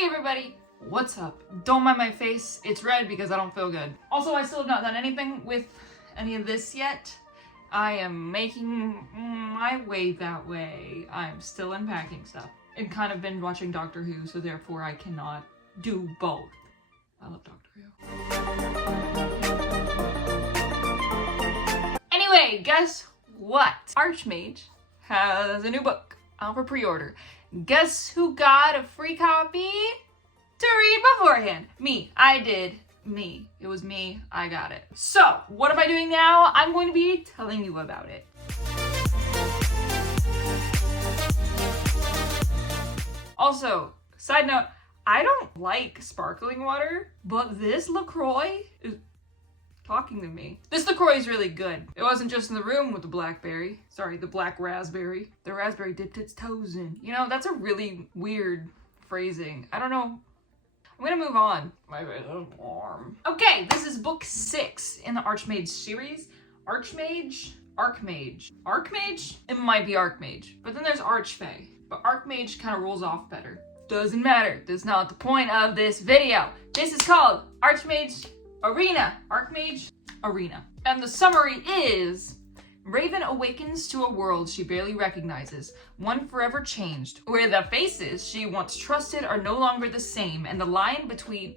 Hey everybody, what's up? Don't mind my face, it's red because I don't feel good. Also, I still have not done anything with any of this yet. I am making my way that way. I'm still unpacking stuff. And kind of been watching Doctor Who, so therefore I cannot do both. I love Doctor Who. Anyway, guess what? Archmage has a new book out for pre-order. Guess who got a free copy to read beforehand? Me. I did. Me. It was me. I got it. So, what am I doing now? I'm going to be telling you about it. Also, side note, I don't like sparkling water, but this LaCroix is talking to me. This LaCroix is really good. It wasn't just in the room with the blackberry. Sorry, the black raspberry. The raspberry dipped its toes in. You know, that's a really weird phrasing. I don't know. I'm gonna move on. My face is warm. Okay, this is book 6 in the Archmage series. Archmage? Archmage. Archmage? It might be Archmage. But then there's Archfey. But Archmage kind of rolls off better. Doesn't matter. That's not the point of this video. This is called Archmage Arena. Archmage Arena. And the summary is: Raven awakens to a world she barely recognizes, one forever changed, where the faces she once trusted are no longer the same, and the line between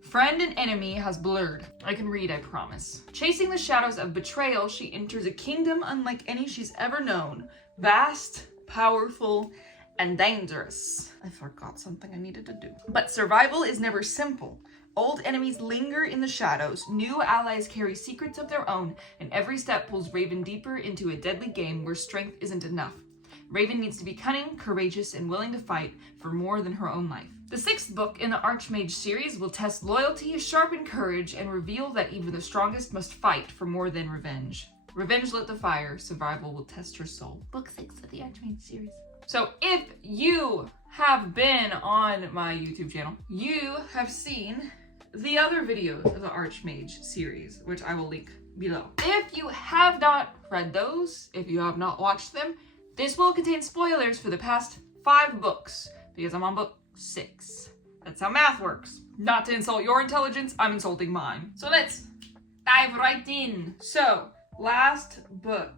friend and enemy has blurred. I can read, I promise. Chasing the shadows of betrayal, she enters a kingdom unlike any she's ever known. Vast, powerful, and dangerous. I forgot something I needed to do. But survival is never simple. Old enemies linger in the shadows, new allies carry secrets of their own, and every step pulls Raven deeper into a deadly game where strength isn't enough. Raven needs to be cunning, courageous, and willing to fight for more than her own life. The 6th book in the Archmage series will test loyalty, sharpen courage, and reveal that even the strongest must fight for more than revenge. Revenge lit the fire, survival will test her soul. Book 6 of the Archmage series. So if you have been on my YouTube channel, you have seen the other videos of the Archmage series, which I will link below. If you have not read those, if you have not watched them, this will contain spoilers for the past 5 books, because I'm on book 6. That's how math works. Not to insult your intelligence, I'm insulting mine. So let's dive right in. So, last book,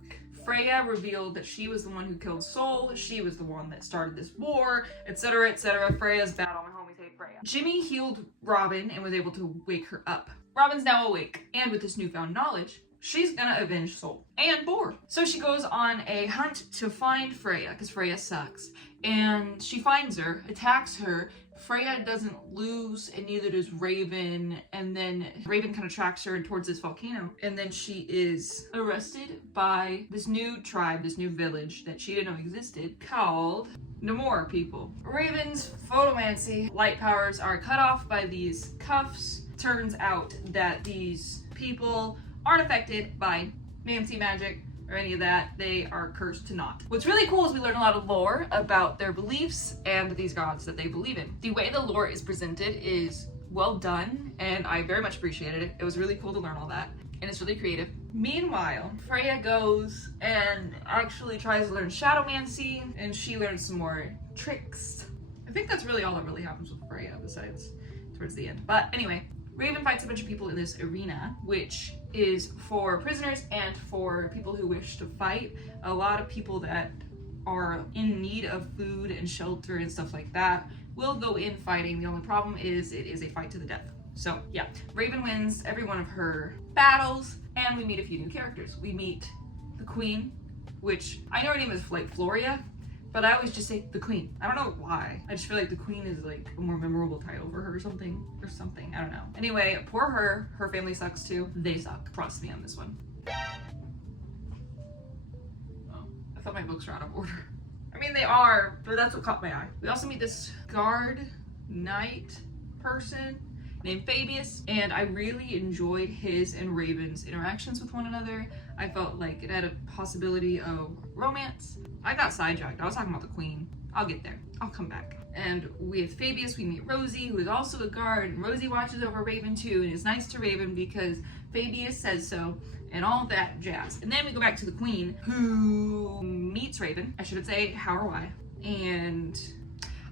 Freya revealed that she was the one who killed Sol, she was the one that started this war, etc., etc. Freya's bad on my homies hate Freya. Jimmy healed Robin and was able to wake her up. Robin's now awake, and with this newfound knowledge, she's gonna avenge Sol and Boar. So she goes on a hunt to find Freya, because Freya sucks. And she finds her, attacks her. Freya doesn't lose, and neither does Raven. And then Raven kind of tracks her towards this volcano. And then she is arrested by this new tribe, this new village that she didn't know existed, called Namor people. Raven's photomancy light powers are cut off by these cuffs. Turns out that these people aren't affected by Nancy magic or any of that. They are cursed to naught. What's really cool is we learn a lot of lore about their beliefs and these gods that they believe in. The way the lore is presented is well done, and I very much appreciated it. It was really cool to learn all that, and it's really creative. Meanwhile, Freya goes and actually tries to learn shadowmancy, and she learns some more tricks. I think that's really all that really happens with Freya, besides towards the end. But anyway, Raven fights a bunch of people in this arena, which is for prisoners and for people who wish to fight. A lot of people that are in need of food and shelter and stuff like that will go in fighting. The only problem is it is a fight to the death. So yeah, Raven wins every one of her battles, and we meet a few new characters. We meet the Queen, which I know her name is like Floria, but I always just say the Queen. I don't know why. I just feel like the Queen is like a more memorable title for her or something. I don't know. Anyway, poor her. Her family sucks too. They suck. Trust me on this one. Oh, I thought my books were out of order. I mean, they are, but that's what caught my eye. We also meet this guard knight person named Fabius, and I really enjoyed his and Raven's interactions with one another. I felt like it had a possibility of romance. I got sidetracked. I was talking about the Queen. I'll get there. I'll come back. And with Fabius, we meet Rosie, who is also a guard, and Rosie watches over Raven too, and is nice to Raven because Fabius says so, and all that jazz. And then we go back to the Queen, who meets Raven. I shouldn't say how or why. And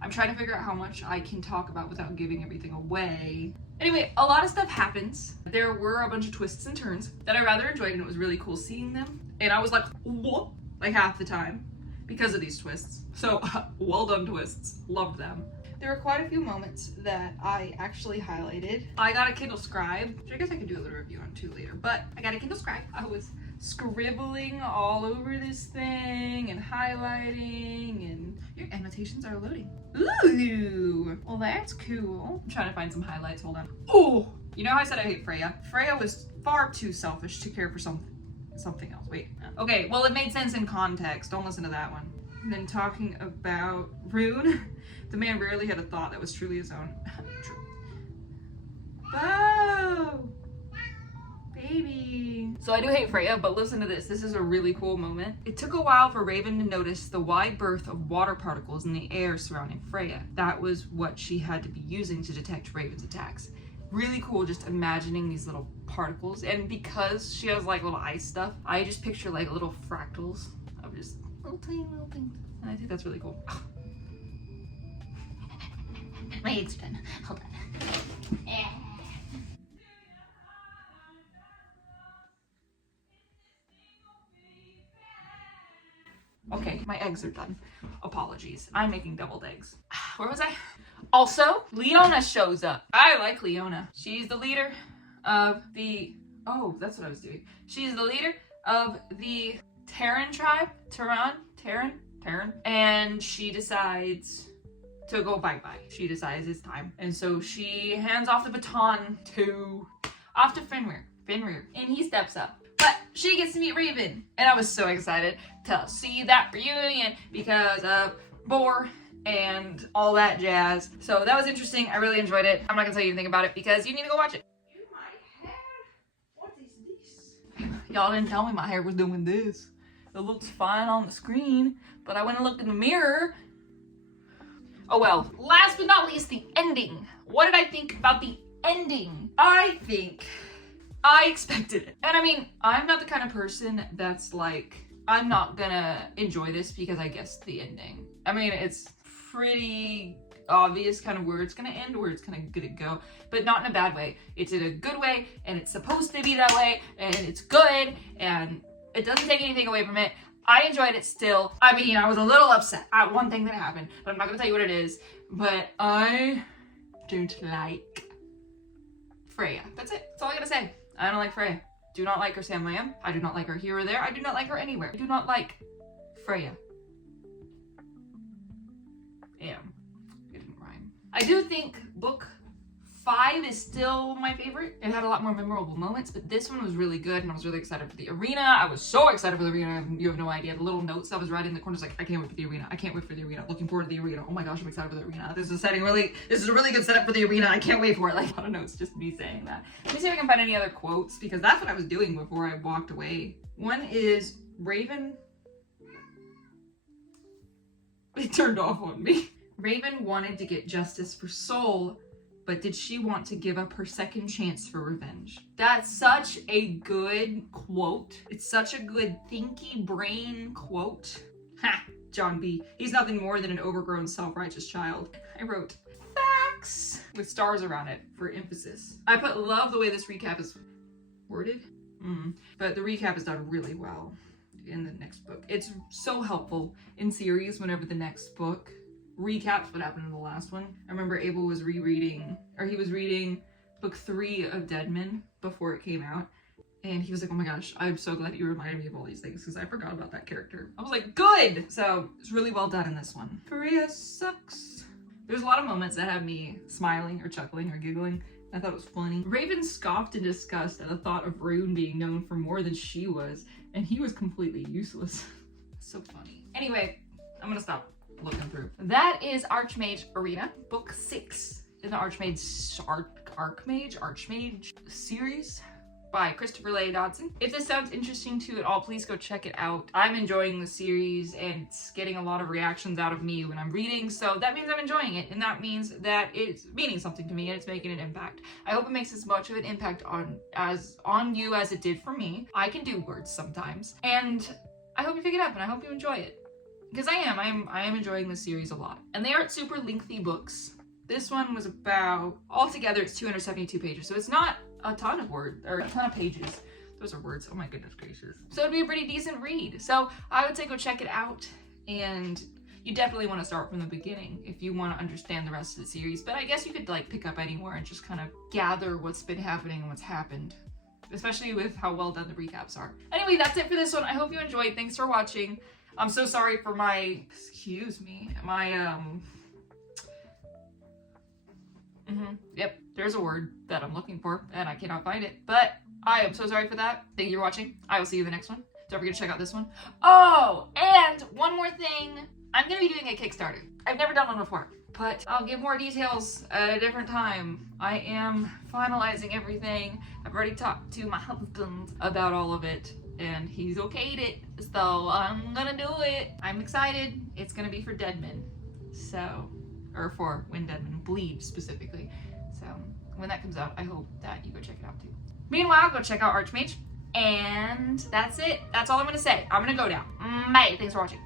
I'm trying to figure out how much I can talk about without giving everything away. Anyway, a lot of stuff happens. There were a bunch of twists and turns that I rather enjoyed, and it was really cool seeing them. And I was like, what? Like half the time because of these twists. So well done, twists. Loved them. There were quite a few moments that I actually highlighted. I got a Kindle Scribe, which I guess I could do a little review on too later, but I got a Kindle Scribe. I was scribbling all over this thing and highlighting, and your annotations are loading. Ooh, well that's cool. I'm trying to find some highlights, hold on. Oh, you know how I said I hate Freya? Freya was far too selfish to care for something else. Wait, okay, well it made sense in context. Don't listen to that one. And then talking about Rune, the man rarely had a thought that was truly his own. Oh, baby. So I do hate Freya, but listen to this. This is a really cool moment. It took a while for Raven to notice the wide berth of water particles in the air surrounding Freya. That was what she had to be using to detect Raven's attacks. Really cool just imagining these little particles. And because she has like little ice stuff, I just picture like little fractals of just little tiny little things. And I think that's really cool. My eggs are done. Hold on. Okay, my eggs are done. Apologies. I'm making deviled eggs. Where was I? Also, Leona shows up. I like Leona. She's the leader of the... Oh, that's what I was doing. She's the leader of the Terran tribe. Terran. And she decides to go bye-bye. She decides it's time. And so she hands off the baton to Fenrir. And he steps up. But she gets to meet Raven. And I was so excited to see that reunion because of Boar and all that jazz. So that was interesting. I really enjoyed it. I'm not gonna tell you anything about it because you need to go watch it. My hair? What is this? Y'all didn't tell me my hair was doing this. It looks fine on the screen, but I went and looked in the mirror. Oh well. Last but not least, the ending. What did I think about the ending? I think I expected it. And I mean, I'm not the kind of person that's like, I'm not gonna enjoy this because I guessed the ending. I mean, it's pretty obvious kind of where it's gonna end, where it's gonna go, but not in a bad way. It's in a good way, and it's supposed to be that way, and it's good, and it doesn't take anything away from it. I enjoyed it still. I mean, I was a little upset at one thing that happened, but I'm not gonna tell you what it is, but I don't like Freya. That's it. That's all I gotta say. I don't like Freya. Do not like her Sam Lamb. I do not like her here or there. I do not like her anywhere. I do not like Freya. Damn. It didn't rhyme. I do think book 5 is still my favorite. It had a lot more memorable moments, but this one was really good, and I was really excited for the arena. I was so excited for the arena, you have no idea. The little notes I was writing in the corners like, I can't wait for the arena. I can't wait for the arena. Looking forward to the arena. Oh my gosh, I'm excited for the arena. This is a really good setup for the arena. I can't wait for it. Like, a lot of notes, just me saying that. Let me see if I can find any other quotes, because that's what I was doing before I walked away. One is Raven. It turned off on me. Raven wanted to get justice for Soul, but did she want to give up her second chance for revenge? That's such a good quote. It's such a good thinky brain quote. Ha! John B. He's nothing more than an overgrown, self-righteous child. I wrote facts with stars around it for emphasis. I love the way this recap is worded. But the recap is done really well in the next book. It's so helpful in series whenever the next book recaps what happened in the last one. I remember Abel was reading book 3 of Deadman before it came out, and he was like, oh my gosh, I'm so glad you reminded me of all these things because I forgot about that character. I was like, good! So it's really well done in this one. Freya sucks. There's a lot of moments that have me smiling or chuckling or giggling. I thought it was funny. Raven scoffed in disgust at the thought of Rune being known for more than she was, and he was completely useless. So funny. Anyway, I'm gonna stop looking through. That is Archmage Arena, book 6 in the Archmage series by Christopher Leigh Dodson. If this sounds interesting to you at all, please go check it out. I'm enjoying the series, and it's getting a lot of reactions out of me when I'm reading, so that means I'm enjoying it, and that means that it's meaning something to me and it's making an impact. I hope it makes as much of an impact on you as it did for me. I can do words sometimes, and I hope you pick it up, and I hope you enjoy it. because I am enjoying this series a lot. And they aren't super lengthy books. This one was about, altogether it's 272 pages, so it's not a ton of words, or a ton of pages. Those are words, oh my goodness gracious. So it'd be a pretty decent read. So I would say go check it out, and you definitely want to start from the beginning if you want to understand the rest of the series. But I guess you could like pick up anywhere and just kind of gather what's been happening and what's happened, especially with how well done the recaps are. Anyway, that's it for this one. I hope you enjoyed. Thanks for watching. I'm so sorry for my, yep, there's a word that I'm looking for and I cannot find it, but I am so sorry for that. Thank you for watching. I will see you in the next one. Don't forget to check out this one. Oh, and one more thing. I'm going to be doing a Kickstarter. I've never done one before, but I'll give more details at a different time. I am finalizing everything. I've already talked to my husband about all of it, and he's okayed it, so I'm gonna do it. I'm excited. It's gonna be for Deadman, so, or for when Deadman bleed specifically. So when that comes out, I hope that you go check it out too. Meanwhile, go check out Archmage, and that's it. That's all I'm gonna say. I'm gonna go now. Bye. Thanks for watching.